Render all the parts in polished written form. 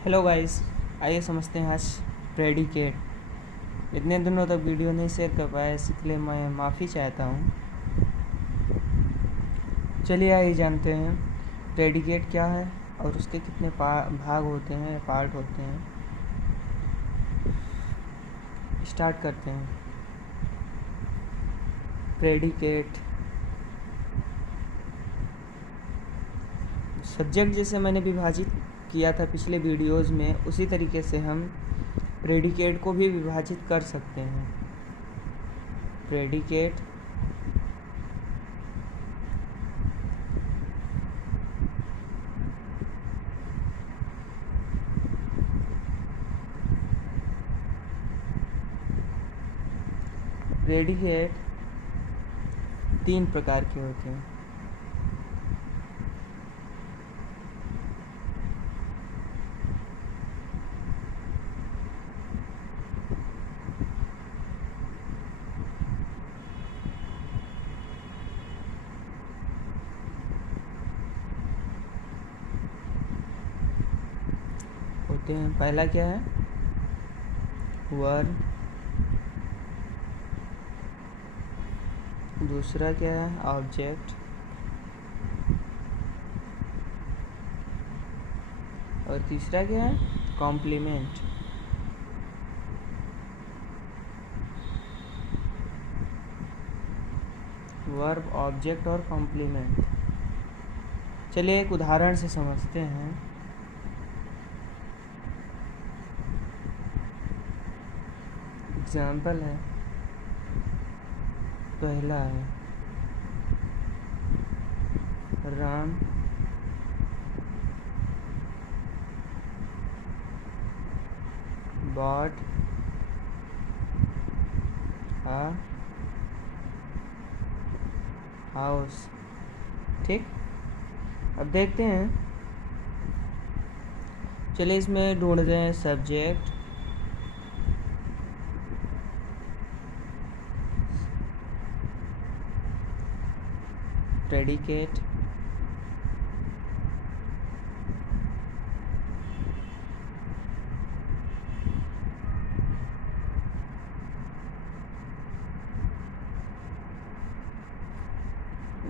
Hello guys, आइए समझते हैं आज प्रेडिकेट। इतने दिनों तक वीडियो नहीं शेयर कर पाया, इसके लिए मैं माफ़ी चाहता हूँ। चलिए आइए जानते हैं प्रेडिकेट क्या है और उसके कितने भाग होते हैं, पार्ट होते हैं। स्टार्ट करते हैं। प्रेडिकेट सब्जेक्ट जैसे मैंने विभाजित किया था पिछले वीडियोज़ में, उसी तरीके से हम प्रेडिकेट को भी विभाजित कर सकते हैं। प्रेडिकेट प्रेडिकेट 3 प्रकार के होते हैं। पहला क्या है? वर्ब। दूसरा क्या है? ऑब्जेक्ट। और तीसरा क्या है? कॉम्प्लीमेंट। वर्ब, ऑब्जेक्ट और कॉम्प्लीमेंट। चलिए एक उदाहरण से समझते हैं। एग्जाम्पल है, पहला है राम bought a house। ठीक, अब देखते हैं। चलिए इसमें ढूंढते हैं सब्जेक्ट, प्रेडिकेट,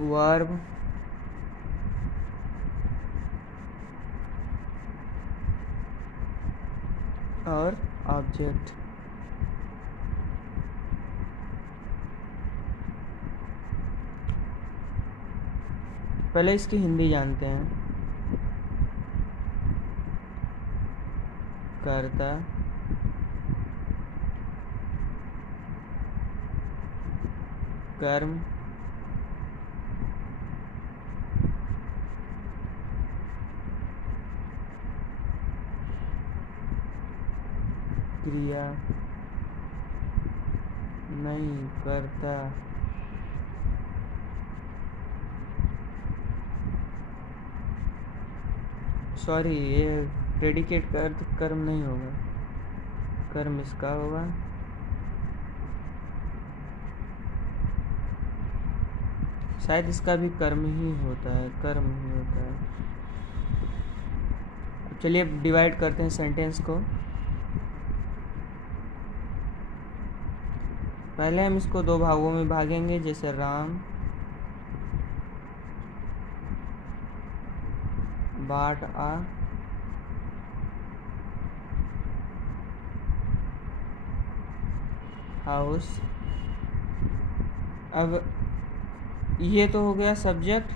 वर्ब और ऑब्जेक्ट। पहले इसकी हिंदी जानते हैं। कर्ता, कर्म, क्रिया, नहीं करता, सॉरी ये प्रेडिकेट का अर्थ कर्म नहीं होगा, कर्म इसका होगा। शायद इसका भी कर्म ही होता है, कर्म ही होता है। चलिए अब डिवाइड करते हैं सेंटेंस को। पहले हम इसको 2 भागों में भागेंगे, जैसे राम bought a हाउस। अब ये तो हो गया सब्जेक्ट,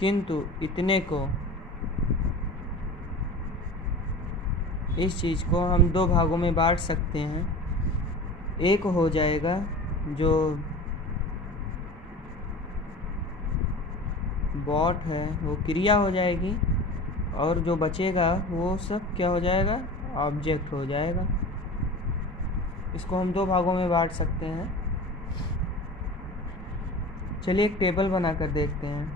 किंतु इतने को, इस चीज़ को हम 2 भागों में बांट सकते हैं। एक हो जाएगा जो बॉट है वो क्रिया हो जाएगी, और जो बचेगा वो सब क्या हो जाएगा? ऑब्जेक्ट हो जाएगा। इसको हम 2 भागों में बांट सकते हैं। चलिए एक टेबल बनाकर देखते हैं।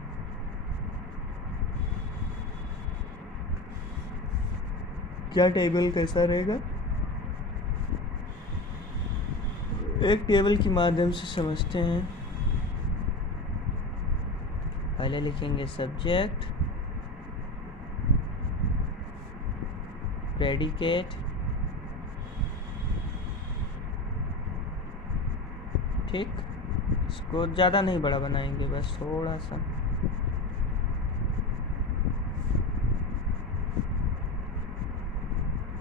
क्या टेबल कैसा रहेगा? एक टेबल के माध्यम से समझते हैं। पहले लिखेंगे सब्जेक्ट, प्रेडिकेट, ठीक। इसको ज़्यादा नहीं बड़ा बनाएंगे, बस थोड़ा सा।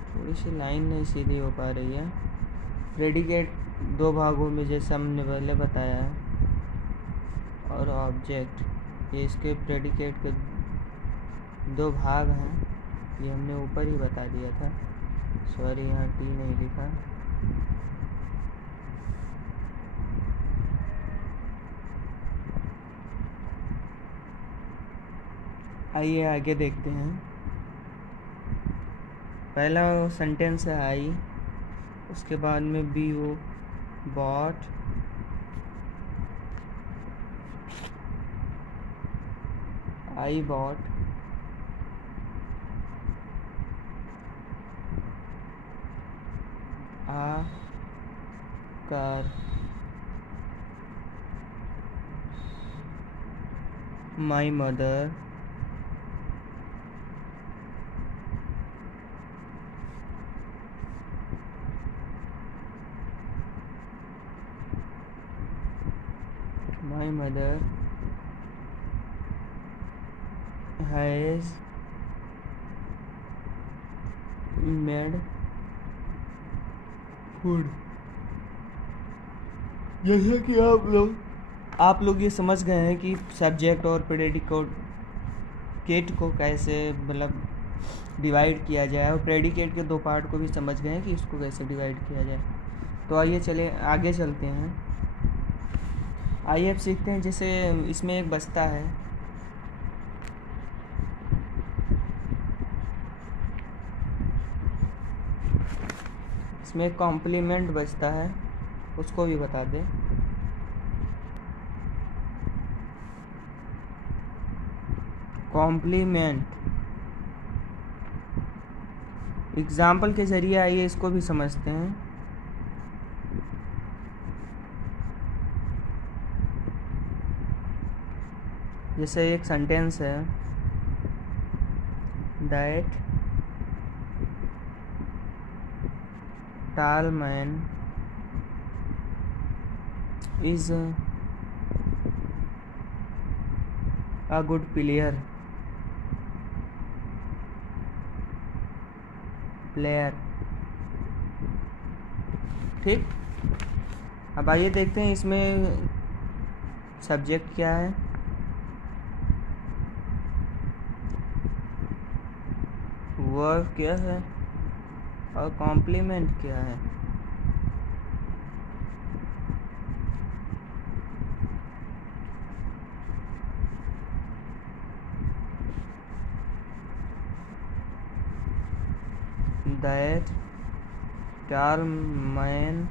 थोड़ी सी लाइन नहीं सीधी हो पा रही है। प्रेडिकेट दो भागों में जैसे हमने पहले बताया है, और ऑब्जेक्ट ये इसके प्रेडिकेट के दो भाग हैं, ये हमने ऊपर ही बता दिया था। सॉरी, यहाँ टी नहीं लिखा। आइए आगे देखते हैं। पहला सेंटेंस है आई, उसके बाद में B O bought, I bought, a car, my mother, my mother has made food। जैसे कि आप लोग ये समझ गए हैं कि सब्जेक्ट और प्रेडिकेट को कैसे मतलब डिवाइड किया जाए, और प्रेडिकेट के दो पार्ट को भी समझ गए हैं कि इसको कैसे डिवाइड किया जाए। तो आइए चले आगे चलते हैं। आइए अब सीखते हैं। जैसे इसमें एक बचता है, इसमें एक कॉम्प्लीमेंट बचता है, उसको भी बता दें। कॉम्प्लीमेंट एग्जाम्पल के जरिए आइए इसको भी समझते हैं। जैसे एक सेंटेंस है, दैट टाल man is a good player, ठीक। अब आइए देखते हैं इसमें सब्जेक्ट क्या है, वर्ब क्या है, और कॉम्प्लीमेंट क्या है। दैट टाल man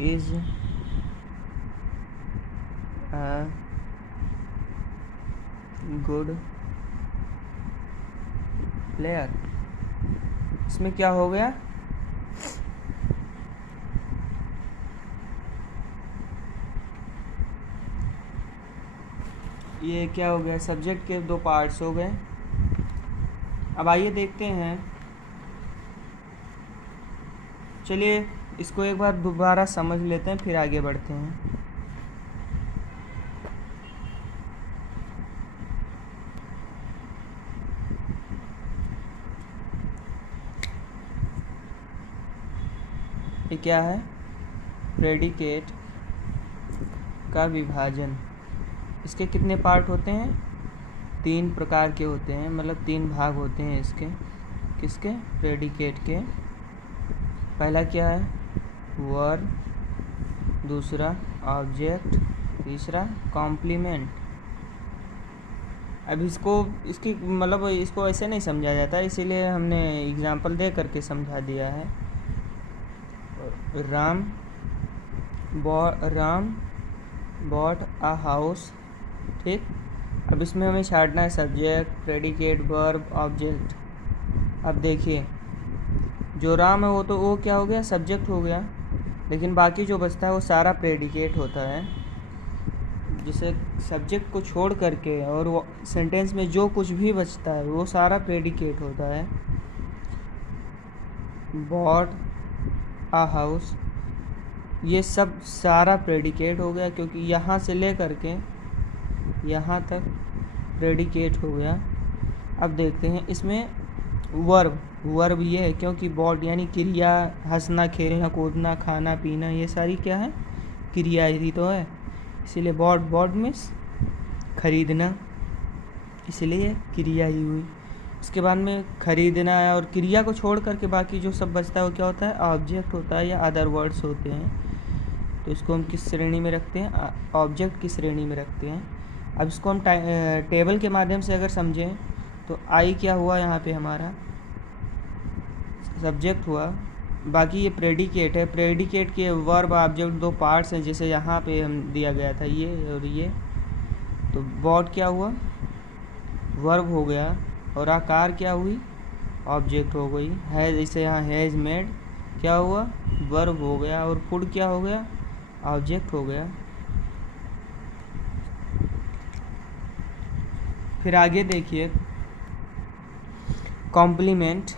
is a good player. इसमें क्या हो गया, ये क्या हो गया, सब्जेक्ट के दो पार्ट्स हो गए। अब आइए देखते हैं, चलिए इसको एक बार दोबारा समझ लेते हैं, फिर आगे बढ़ते हैं। ये क्या है, प्रेडिकेट का विभाजन। इसके कितने पार्ट होते हैं, तीन प्रकार के होते हैं, मतलब तीन भाग होते हैं इसके। किसके, प्रेडिकेट के। पहला क्या है, वर्ब, दूसरा ऑब्जेक्ट, तीसरा कॉम्प्लीमेंट। अब इसकी मतलब इसको ऐसे नहीं समझा जाता, इसीलिए हमने एग्जांपल दे करके समझा दिया है। राम बॉट अ हाउस, ठीक। अब इसमें हमें छांटना है सब्जेक्ट, प्रेडिकेट, वर्ब, ऑब्जेक्ट। अब देखिए, जो राम है वो क्या हो गया, सब्जेक्ट हो गया, लेकिन बाकी जो बचता है वो सारा प्रेडिकेट होता है। जैसे सब्जेक्ट को छोड़ करके और वो सेंटेंस में जो कुछ भी बचता है वो सारा प्रेडिकेट होता है। बॉट अ हाउस, ये सब सारा प्रेडिकेट हो गया, क्योंकि यहाँ से ले करके यहाँ तक प्रेडिकेट हो गया। अब देखते हैं इसमें वर्ब ये है, क्योंकि बॉट यानी क्रिया, हंसना खेलना कूदना खाना पीना ये सारी क्या है, क्रिया ही तो है, इसीलिए बॉट मीन्स खरीदना, इसलिए क्रिया ही हुई। उसके बाद में खरीदना है, और क्रिया को छोड़ करके बाकी जो सब बचता है वो क्या होता है, ऑब्जेक्ट होता है या अदर वर्ड्स होते हैं। तो इसको हम किस श्रेणी में रखते हैं, ऑब्जेक्ट की श्रेणी में रखते हैं। अब इसको हम टेबल के माध्यम से अगर समझें तो आई क्या हुआ, यहाँ पे हमारा सब्जेक्ट हुआ, बाकी ये प्रेडिकेट है। प्रेडिकेट के वर्ब ऑब्जेक्ट दो पार्ट्स हैं, जैसे यहाँ पे हम दिया गया था ये और ये। तो बॉट क्या हुआ, वर्ब हो गया, और आकार क्या हुई, ऑब्जेक्ट हो गई। है जैसे यहाँ हैज़ मेड क्या हुआ, वर्ब हो गया, और फूड क्या हो गया, ऑब्जेक्ट हो गया। फिर आगे देखिए कॉम्प्लीमेंट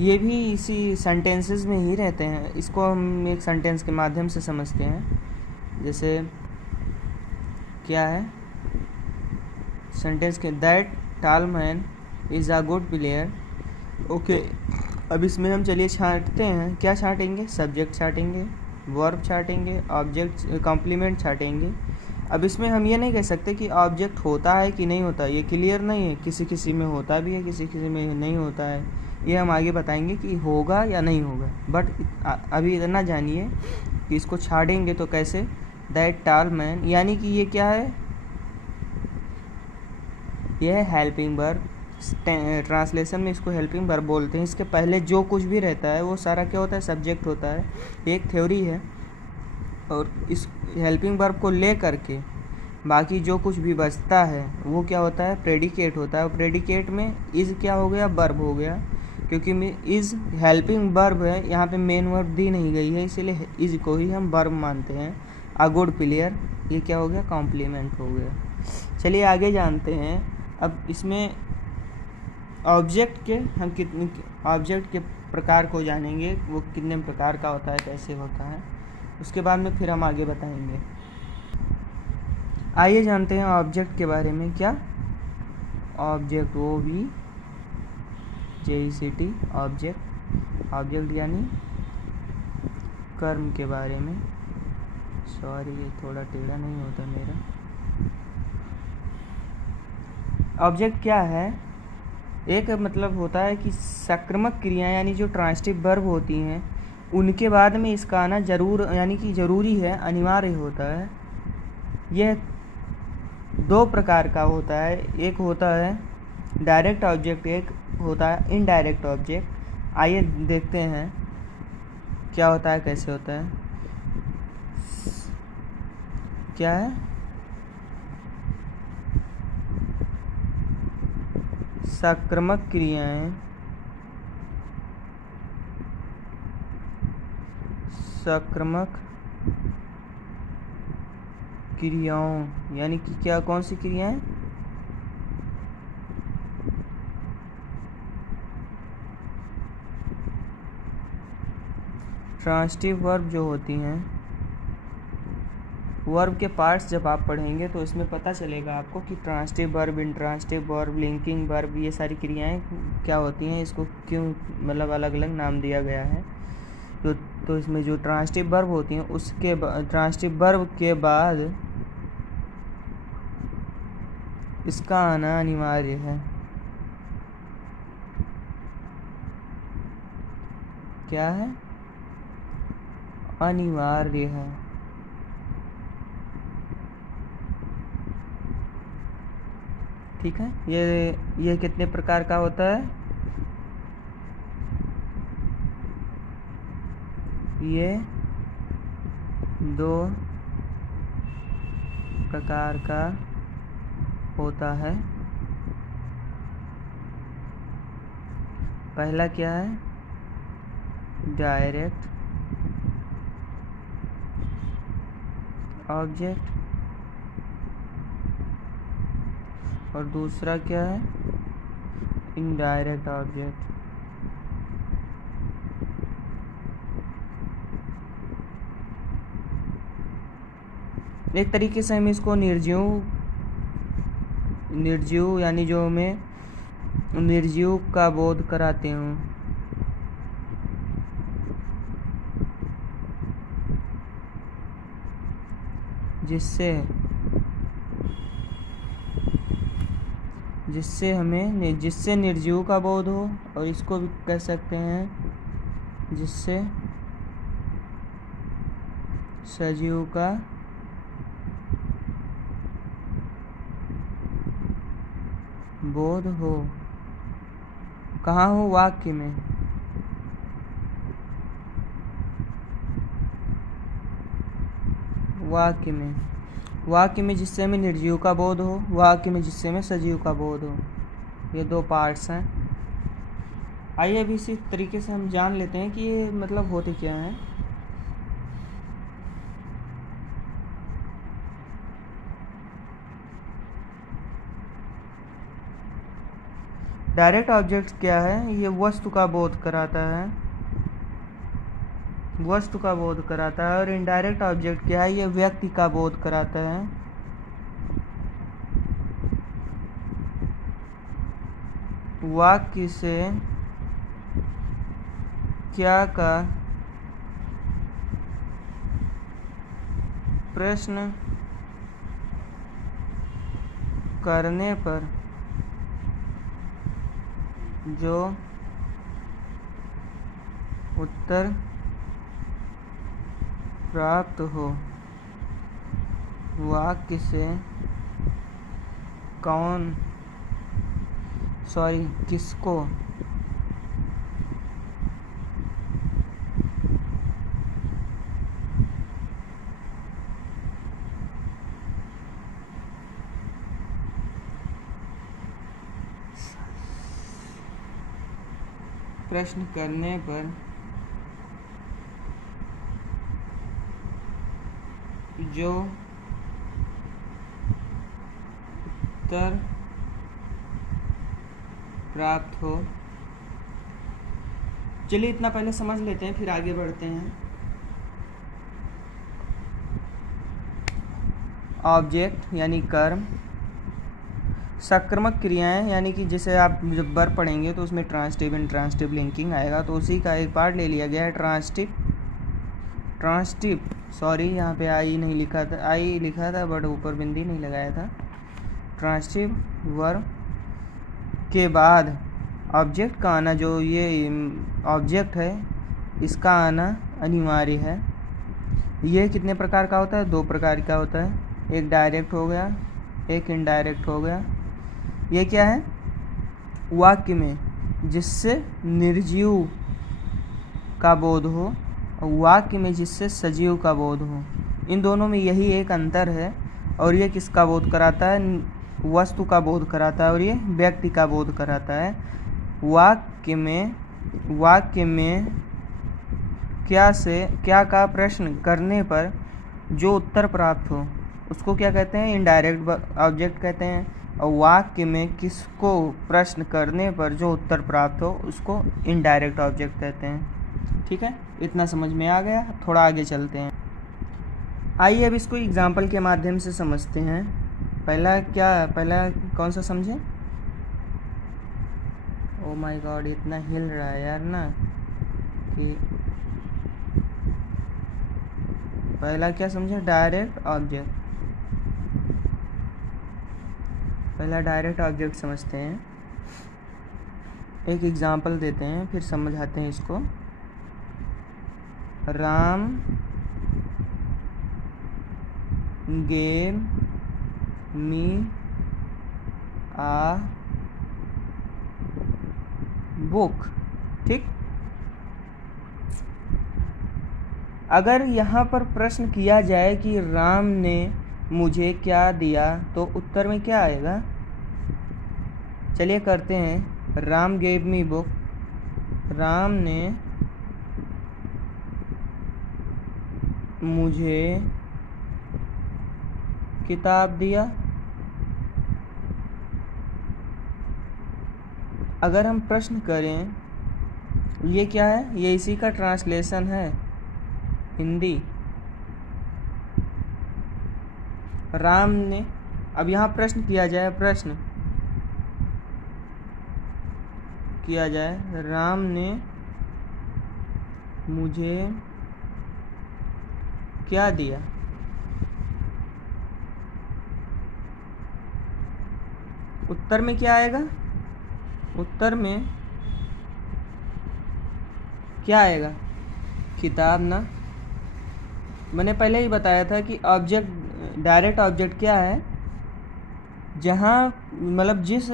ये भी इसी सेंटेंसेस में ही रहते हैं। इसको हम एक सेंटेंस के माध्यम से समझते हैं। जैसे क्या है सेंटेंस के, that tall man is a good player. Okay, अब इसमें हम चलिए छांटते हैं। क्या छांटेंगे, सब्जेक्ट छांटेंगे, वर्ब छांटेंगे, ऑब्जेक्ट कॉम्प्लीमेंट छांटेंगे। अब इसमें हम ये नहीं कह सकते कि ऑब्जेक्ट होता है कि नहीं होता, ये क्लियर नहीं है, किसी किसी में होता भी है, किसी किसी में नहीं होता है। ये हम आगे बताएंगे कि होगा या नहीं होगा, बट अभी इतना जानिए कि इसको छाड़ेंगे तो कैसे। दैट टॉल मैन यानी कि ये क्या है, यह है हेल्पिंग वर्ब। ट्रांसलेशन में इसको हेल्पिंग वर्ब बोलते हैं। इसके पहले जो कुछ भी रहता है वो सारा क्या होता है, सब्जेक्ट होता है। एक थ्योरी है, और इस हेल्पिंग वर्ब को ले करके बाकी जो कुछ भी बचता है वो क्या होता है, प्रेडिकेट होता है। और प्रेडिकेट में इज़ क्या हो गया, वर्ब हो गया, क्योंकि इज़ हेल्पिंग वर्ब है, यहाँ पे मेन वर्ब दी नहीं गई है, इसीलिए इज़ को ही हम वर्ब मानते हैं। अ गुड प्लेयर ये क्या हो गया, कॉम्प्लीमेंट हो गया। चलिए आगे जानते हैं। अब इसमें ऑब्जेक्ट के हम कितने ऑब्जेक्ट के प्रकार को जानेंगे, वो कितने प्रकार का होता है, कैसे होता है, उसके बाद में फिर हम आगे बताएंगे। आइए जानते हैं ऑब्जेक्ट के बारे में। क्या ऑब्जेक्ट, OBJECT ऑब्जेक्ट यानी कर्म के बारे में। सॉरी ये थोड़ा टेढ़ा नहीं होता मेरा। ऑब्जेक्ट क्या है, एक मतलब होता है कि सक्रमक क्रिया यानी जो ट्रांजिटिव वर्ब होती हैं उनके बाद में इसका आना जरूर यानी कि ज़रूरी है, अनिवार्य होता है। यह दो प्रकार का होता है, एक होता है डायरेक्ट ऑब्जेक्ट, एक होता है इनडायरेक्ट ऑब्जेक्ट। आइए देखते हैं क्या होता है, कैसे होता है। क्या है, सक्रमक क्रियाएं, सक्रमक क्रियाओं यानी कि क्या, कौन सी क्रियाएं, ट्रांजिटिव वर्ब जो होती हैं। वर्ब के पार्ट्स जब आप पढ़ेंगे तो इसमें पता चलेगा आपको कि transitive verb, intransitive verb, linking verb, ये सारी क्रियाएं क्या होती हैं, इसको क्यों मतलब अलग अलग नाम दिया गया है। तो इसमें जो ट्रांजिटिव वर्ब होती हैं उसके ट्रांजिटिव वर्ब के बाद इसका आना अनिवार्य है। क्या है, अनिवार्य है। ठीक है, ये कितने प्रकार का होता है, ये दो प्रकार का होता है। पहला क्या है, डायरेक्ट ऑब्जेक्ट और दूसरा क्या है, इनडायरेक्ट ऑब्जेक्ट। एक तरीके से हम इसको निर्जीव यानी जो हमें निर्जीव का बोध कराते हूँ, जिससे निर्जीव का बोध हो, और इसको भी कह सकते हैं जिससे सजीव का बोध हो। कहाँ हो, वाक्य में। वाक्य में जिससे हमें निर्जीव का बोध हो, वाक्य में जिससे हमें सजीव का बोध हो, ये दो पार्ट्स हैं। आइए अभी इसी तरीके से हम जान लेते हैं कि ये मतलब होते क्या हैं। डायरेक्ट ऑब्जेक्ट क्या है, ये वस्तु का बोध कराता है, और इनडायरेक्ट ऑब्जेक्ट क्या है, ये व्यक्ति का बोध कराता है। वाक्य से क्या का प्रश्न करने पर जो उत्तर प्राप्त हो, वाक्य से किसको प्रश्न करने पर जो उत्तर प्राप्त हो। चलिए इतना पहले समझ लेते हैं, फिर आगे बढ़ते हैं। ऑब्जेक्ट यानी कर्म, सक्रमक क्रियाएं यानी कि जैसे आप जब वर्ब पढ़ेंगे तो उसमें ट्रांसटिव इंट्रांसटिव लिंकिंग आएगा, तो उसी का एक पार्ट ले लिया गया है ट्रांसटिव। सॉरी, यहाँ पे आई नहीं लिखा था, आई लिखा था बट ऊपर बिंदी नहीं लगाया था। ट्रांसटिव वर्ब के बाद ऑब्जेक्ट का आना, जो ये ऑब्जेक्ट है इसका आना अनिवार्य है। ये कितने प्रकार का होता है, दो प्रकार का होता है, एक डायरेक्ट हो गया, एक इनडायरेक्ट हो गया। ये क्या है, वाक्य में जिससे निर्जीव का बोध हो, वाक्य में जिससे सजीव का बोध हो, इन दोनों में यही एक अंतर है। और ये किसका बोध कराता है, वस्तु का बोध कराता है, और ये व्यक्ति का बोध कराता है। वाक्य में क्या का प्रश्न करने पर जो उत्तर प्राप्त हो उसको क्या कहते हैं, इनडायरेक्ट ऑब्जेक्ट कहते हैं। और वाक्य में किसको प्रश्न करने पर जो उत्तर प्राप्त हो उसको इनडायरेक्ट ऑब्जेक्ट कहते हैं। ठीक है, इतना समझ में आ गया। थोड़ा आगे चलते हैं। आइए अब इसको एग्जाम्पल के माध्यम से समझते हैं। पहला कौन सा समझे। ओ माय गॉड, इतना हिल रहा है यार ना कि पहला क्या समझे, डायरेक्ट ऑब्जेक्ट। पहला डायरेक्ट ऑब्जेक्ट समझते हैं। एक एग्जाम्पल देते हैं फिर समझाते हैं इसको। Ram gave me a book। ठीक, अगर यहाँ पर प्रश्न किया जाए कि राम ने मुझे क्या दिया, तो उत्तर में क्या आएगा। चलिए करते हैं। Ram gave me book, Ram ने मुझे किताब दिया। अगर हम प्रश्न करें, ये क्या है, ये इसी का ट्रांसलेशन है हिंदी। राम ने, अब यहाँ प्रश्न किया जाए, प्रश्न किया जाए, राम ने मुझे क्या दिया। उत्तर में क्या आएगा, उत्तर में क्या आएगा, किताब ना। मैंने पहले ही बताया था कि ऑब्जेक्ट, डायरेक्ट ऑब्जेक्ट क्या है, जहाँ मतलब जिस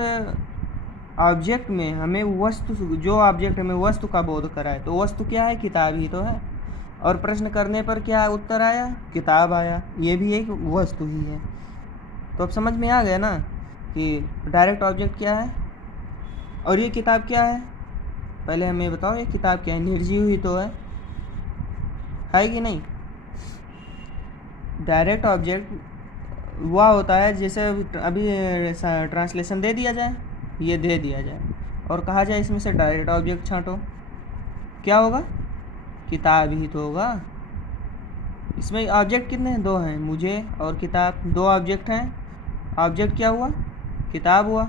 ऑब्जेक्ट में हमें वस्तु, जो ऑब्जेक्ट हमें वस्तु का बोध कराए, तो वस्तु क्या है, किताब ही तो है। और प्रश्न करने पर क्या उत्तर आया, किताब आया, ये भी एक वस्तु ही है। तो अब समझ में आ गया ना कि डायरेक्ट ऑब्जेक्ट क्या है और ये किताब क्या है। पहले हमें बताओ ये किताब क्या है, निर्जीव ही तो है कि नहीं। डायरेक्ट ऑब्जेक्ट वह होता है जैसे अभी ट्रांसलेशन दे दिया जाए, ये दे दिया जाए और कहा जाए इसमें से डायरेक्ट ऑब्जेक्ट छांटो, क्या होगा, किताब ही तो होगा। इसमें ऑब्जेक्ट कितने हैं, दो हैं, मुझे और किताब, दो ऑब्जेक्ट हैं। ऑब्जेक्ट क्या हुआ, किताब हुआ।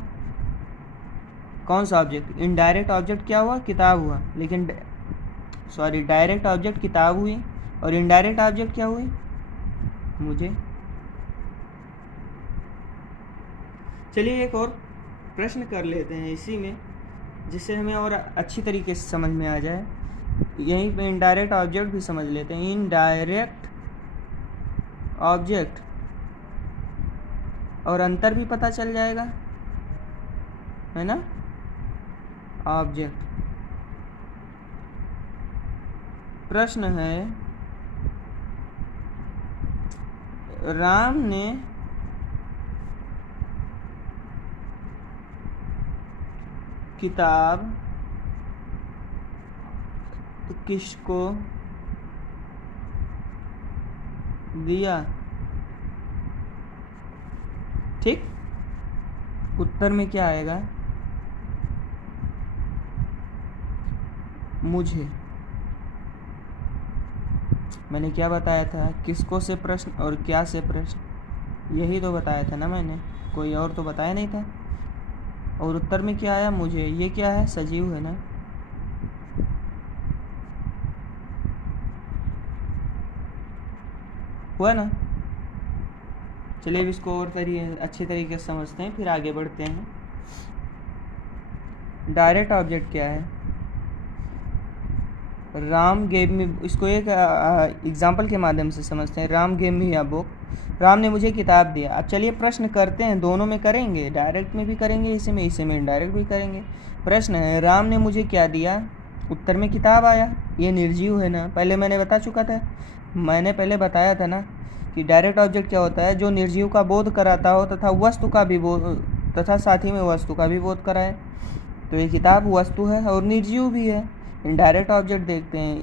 कौन सा ऑब्जेक्ट, इनडायरेक्ट ऑब्जेक्ट क्या हुआ, किताब हुआ, लेकिन सॉरी डायरेक्ट ऑब्जेक्ट किताब हुई और इनडायरेक्ट ऑब्जेक्ट क्या हुई, मुझे। चलिए एक और प्रश्न कर लेते हैं इसी में, जिससे हमें और अच्छी तरीके से समझ में आ जाए। यहीं पे इनडायरेक्ट ऑब्जेक्ट भी समझ लेते हैं। इनडायरेक्ट ऑब्जेक्ट, और अंतर भी पता चल जाएगा, है ना। ऑब्जेक्ट, प्रश्न है, राम ने किताब किसको दिया। ठीक, उत्तर में क्या आएगा, मुझे। मैंने क्या बताया था, किसको से प्रश्न और क्या से प्रश्न, यही तो बताया था ना मैंने, कोई और तो बताया नहीं था। और उत्तर में क्या आया, मुझे। ये क्या है, सजीव है ना। हुआ ना। चलिए अब इसको और अच्छे तरीके से समझते हैं, फिर आगे बढ़ते हैं। डायरेक्ट ऑब्जेक्ट क्या है, राम गेव मी, इसको एक एग्जाम्पल के माध्यम से समझते हैं। Ram gave me a book, Ram ने मुझे किताब दिया। अब चलिए प्रश्न करते हैं, दोनों में करेंगे, डायरेक्ट में भी करेंगे, इसे में इनडायरेक्ट भी करेंगे। प्रश्न है, राम ने मुझे क्या दिया, उत्तर में किताब आया। ये निर्जीव है ना, पहले मैंने बता चुका था, मैंने पहले बताया था ना कि डायरेक्ट ऑब्जेक्ट क्या होता है, जो निर्जीव का बोध कराता हो तथा वस्तु का भी बोध, तथा साथ ही में वस्तु का भी बोध कराए। तो ये किताब वस्तु है और निर्जीव भी है। इनडायरेक्ट ऑब्जेक्ट देखते हैं,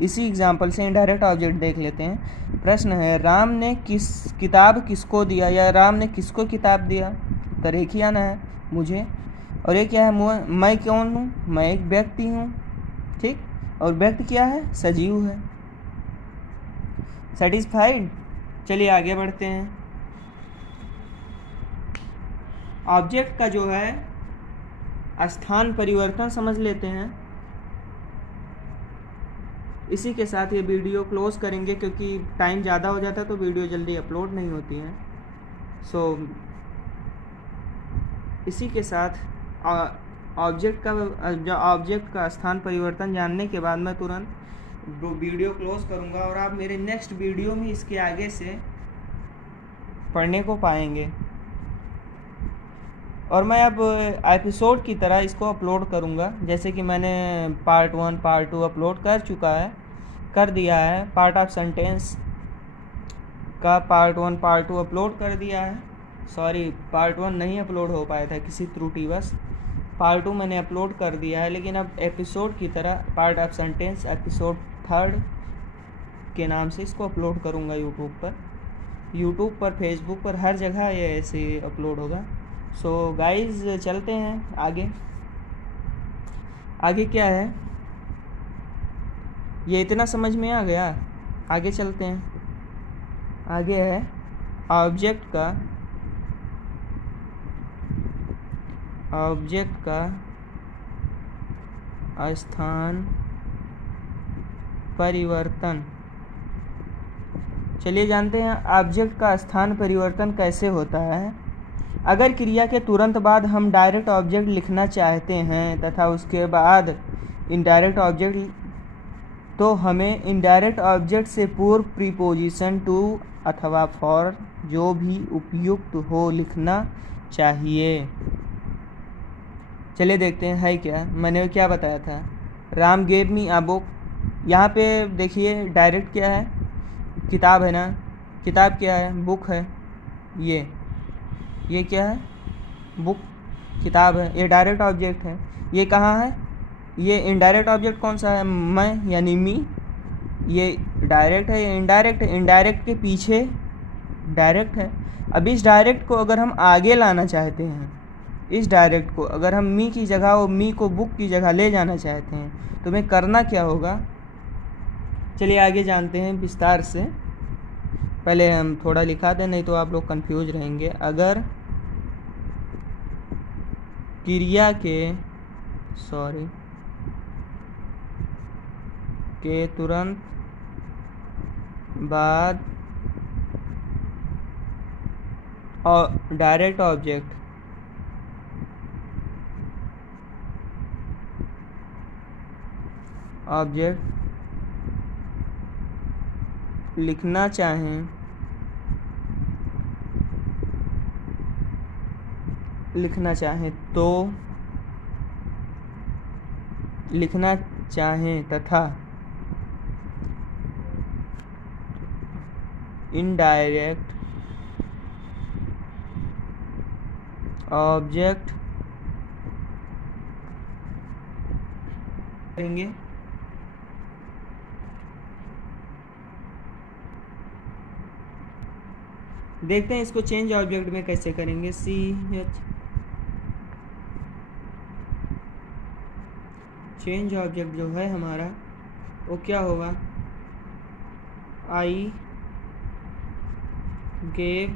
इसी एग्जाम्पल से इनडायरेक्ट ऑब्जेक्ट देख लेते हैं। प्रश्न है, राम ने किताब किसको दिया, या राम ने किसको किताब दिया। उत्तर एक ही आना है, मुझे। और ये क्या है, मैं कौन हूँ, मैं एक व्यक्ति हूँ। ठीक, और व्यक्ति क्या है, सजीव है। सेटिस्फाइड। चलिए आगे बढ़ते हैं। ऑब्जेक्ट का जो है स्थान परिवर्तन समझ लेते हैं। इसी के साथ ये वीडियो क्लोज करेंगे, क्योंकि टाइम ज़्यादा हो जाता है तो वीडियो जल्दी अपलोड नहीं होती है। सो इसी के साथ ऑब्जेक्ट का स्थान परिवर्तन जानने के बाद मैं तुरंत वीडियो क्लोज करूँगा और आप मेरे नेक्स्ट वीडियो में इसके आगे से पढ़ने को पाएंगे। और मैं अब एपिसोड की तरह इसको अपलोड करूँगा, जैसे कि मैंने पार्ट 1 पार्ट 2 अपलोड कर दिया है। पार्ट ऑफ सेंटेंस का पार्ट 1 पार्ट 2 अपलोड कर दिया है। सॉरी, पार्ट 1 नहीं अपलोड हो पाया था किसी त्रुटिवश, पार्ट 2 मैंने अपलोड कर दिया है। लेकिन अब एपिसोड की तरह पार्ट ऑफ सेंटेंस एपिसोड 3 के नाम से इसको अपलोड करूँगा यूट्यूब पर। यूट्यूब पर, फेसबुक पर, हर जगह ये ऐसे अपलोड होगा। सो गाइज चलते हैं आगे। आगे क्या है ये इतना समझ में आ गया। आगे चलते हैं। आगे है ऑब्जेक्ट का स्थान परिवर्तन। चलिए जानते हैं ऑब्जेक्ट का स्थान परिवर्तन कैसे होता है। अगर क्रिया के तुरंत बाद हम डायरेक्ट ऑब्जेक्ट लिखना चाहते हैं तथा उसके बाद इनडायरेक्ट ऑब्जेक्ट, तो हमें इनडायरेक्ट ऑब्जेक्ट से पूर्व प्रीपोजिशन टू अथवा फॉर जो भी उपयुक्त हो लिखना चाहिए। चलिए देखते हैं है क्या। मैंने क्या बताया था, Ram gave me a book. यहाँ पे देखिए डायरेक्ट क्या है, किताब है ना, किताब क्या है, बुक है। ये क्या है, बुक, किताब है, ये डायरेक्ट ऑब्जेक्ट है। ये कहाँ है, ये इनडायरेक्ट ऑब्जेक्ट कौन सा है, मैं यानी मी। ये डायरेक्ट है, ये इनडायरेक्ट है। इनडायरेक्ट के पीछे डायरेक्ट है। अब इस डायरेक्ट को अगर हम आगे लाना चाहते हैं, इस डायरेक्ट को अगर हम मी की जगह और मी को बुक की जगह ले जाना चाहते हैं तो हमें करना क्या होगा। चलिए आगे जानते हैं विस्तार से। पहले हम थोड़ा लिखा दें, नहीं तो आप लोग कंफ्यूज रहेंगे। अगर क्रिया के तुरंत बाद और डायरेक्ट ऑब्जेक्ट लिखना चाहें तथा इनडायरेक्ट ऑब्जेक्ट करेंगे। देखते हैं इसको चेंज ऑब्जेक्ट में कैसे करेंगे। चेंज ऑब्जेक्ट जो है हमारा वो क्या होगा, आई गेव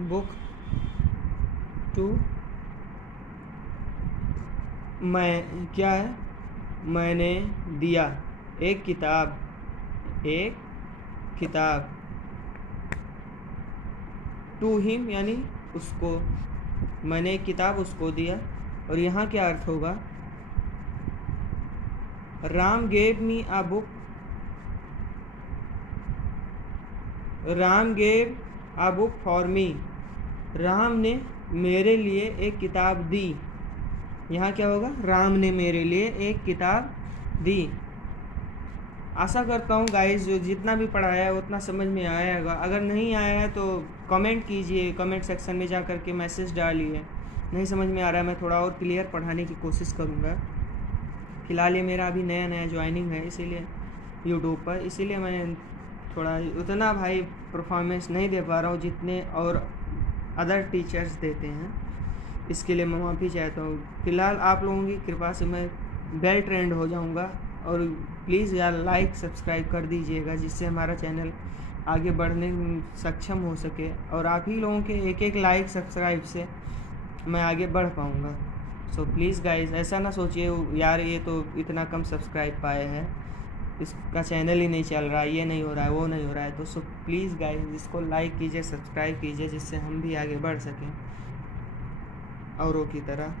बुक टू, मैं क्या है, मैंने दिया एक किताब टू हिम यानी उसको, मैंने एक किताब उसको दिया। और यहाँ क्या अर्थ होगा, Ram gave me a book, Ram gave a book for me, Ram ने मेरे लिए एक किताब दी। यहाँ क्या होगा, राम ने मेरे लिए एक किताब दी। आशा करता हूँ गाइस जो जितना भी पढ़ाया है उतना समझ में आया होगा। अगर नहीं आया है तो कमेंट कीजिए, कमेंट सेक्शन में जा कर के मैसेज डालिए। नहीं समझ में आ रहा है, मैं थोड़ा और क्लियर पढ़ाने की कोशिश करूँगा। फ़िलहाल ये मेरा अभी नया ज्वाइनिंग है, इसीलिए यूट्यूब पर, इसीलिए मैं थोड़ा उतना भाई परफॉर्मेंस नहीं दे पा रहा हूँ जितने और अदर टीचर्स देते हैं। इसके लिए मैं माफ़ी चाहता हूँ। फ़िलहाल आप लोगों की कृपा से मैं वेल ट्रेंड हो जाऊँगा। और प्लीज़ यार लाइक सब्सक्राइब कर दीजिएगा, जिससे हमारा चैनल आगे बढ़ने में सक्षम हो सके। और आप ही लोगों के एक लाइक सब्सक्राइब से मैं आगे बढ़ पाऊँगा। सो प्लीज़ गाइस ऐसा ना सोचिए यार ये तो इतना कम सब्सक्राइब पाए हैं, इसका चैनल ही नहीं चल रहा है, ये नहीं हो रहा है, वो नहीं हो रहा है। तो सो प्लीज़ गाइस इसको लाइक कीजिए, सब्सक्राइब कीजिए, जिससे हम भी आगे बढ़ सकें औरों की तरह।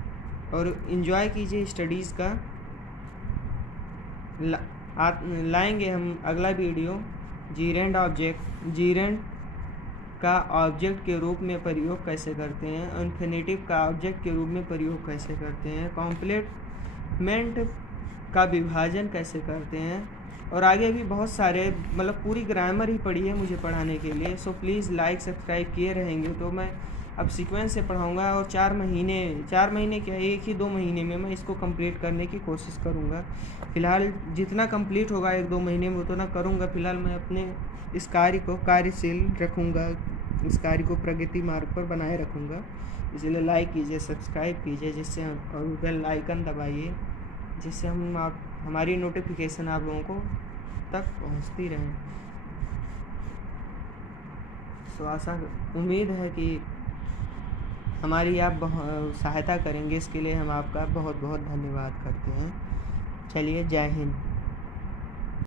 और इन्जॉय कीजिए स्टडीज़ का। लाएंगे हम अगला वीडियो जीरेंड का ऑब्जेक्ट के रूप में प्रयोग कैसे करते हैं, इन्फिनेटिव का ऑब्जेक्ट के रूप में प्रयोग कैसे करते हैं, कॉम्प्लीमेंट का विभाजन कैसे करते हैं, और आगे भी बहुत सारे, मतलब पूरी ग्रामर ही पढ़ी है मुझे पढ़ाने के लिए। सो प्लीज़ लाइक सब्सक्राइब किए रहेंगे तो मैं अब सीक्वेंस से पढ़ाऊँगा और 4 महीने क्या 1 ही 2 महीने में मैं इसको कंप्लीट करने की कोशिश करूँगा। फ़िलहाल जितना कंप्लीट होगा 1-2 महीने में उतना करूँगा। फ़िलहाल मैं अपने इस कार्य को कार्यशील रखूँगा, इस कार्य को प्रगति मार्ग पर बनाए रखूँगा। इसलिए लाइक कीजिए, सब्सक्राइब कीजिए जिससे और बेल आइकन दबाइए जिससे हमारी नोटिफिकेशन आप लोगों को तक पहुंचती रहें। आशा उम्मीद है कि हमारी आप सहायता करेंगे, इसके लिए हम आपका बहुत बहुत धन्यवाद करते हैं। चलिए, जय हिंद।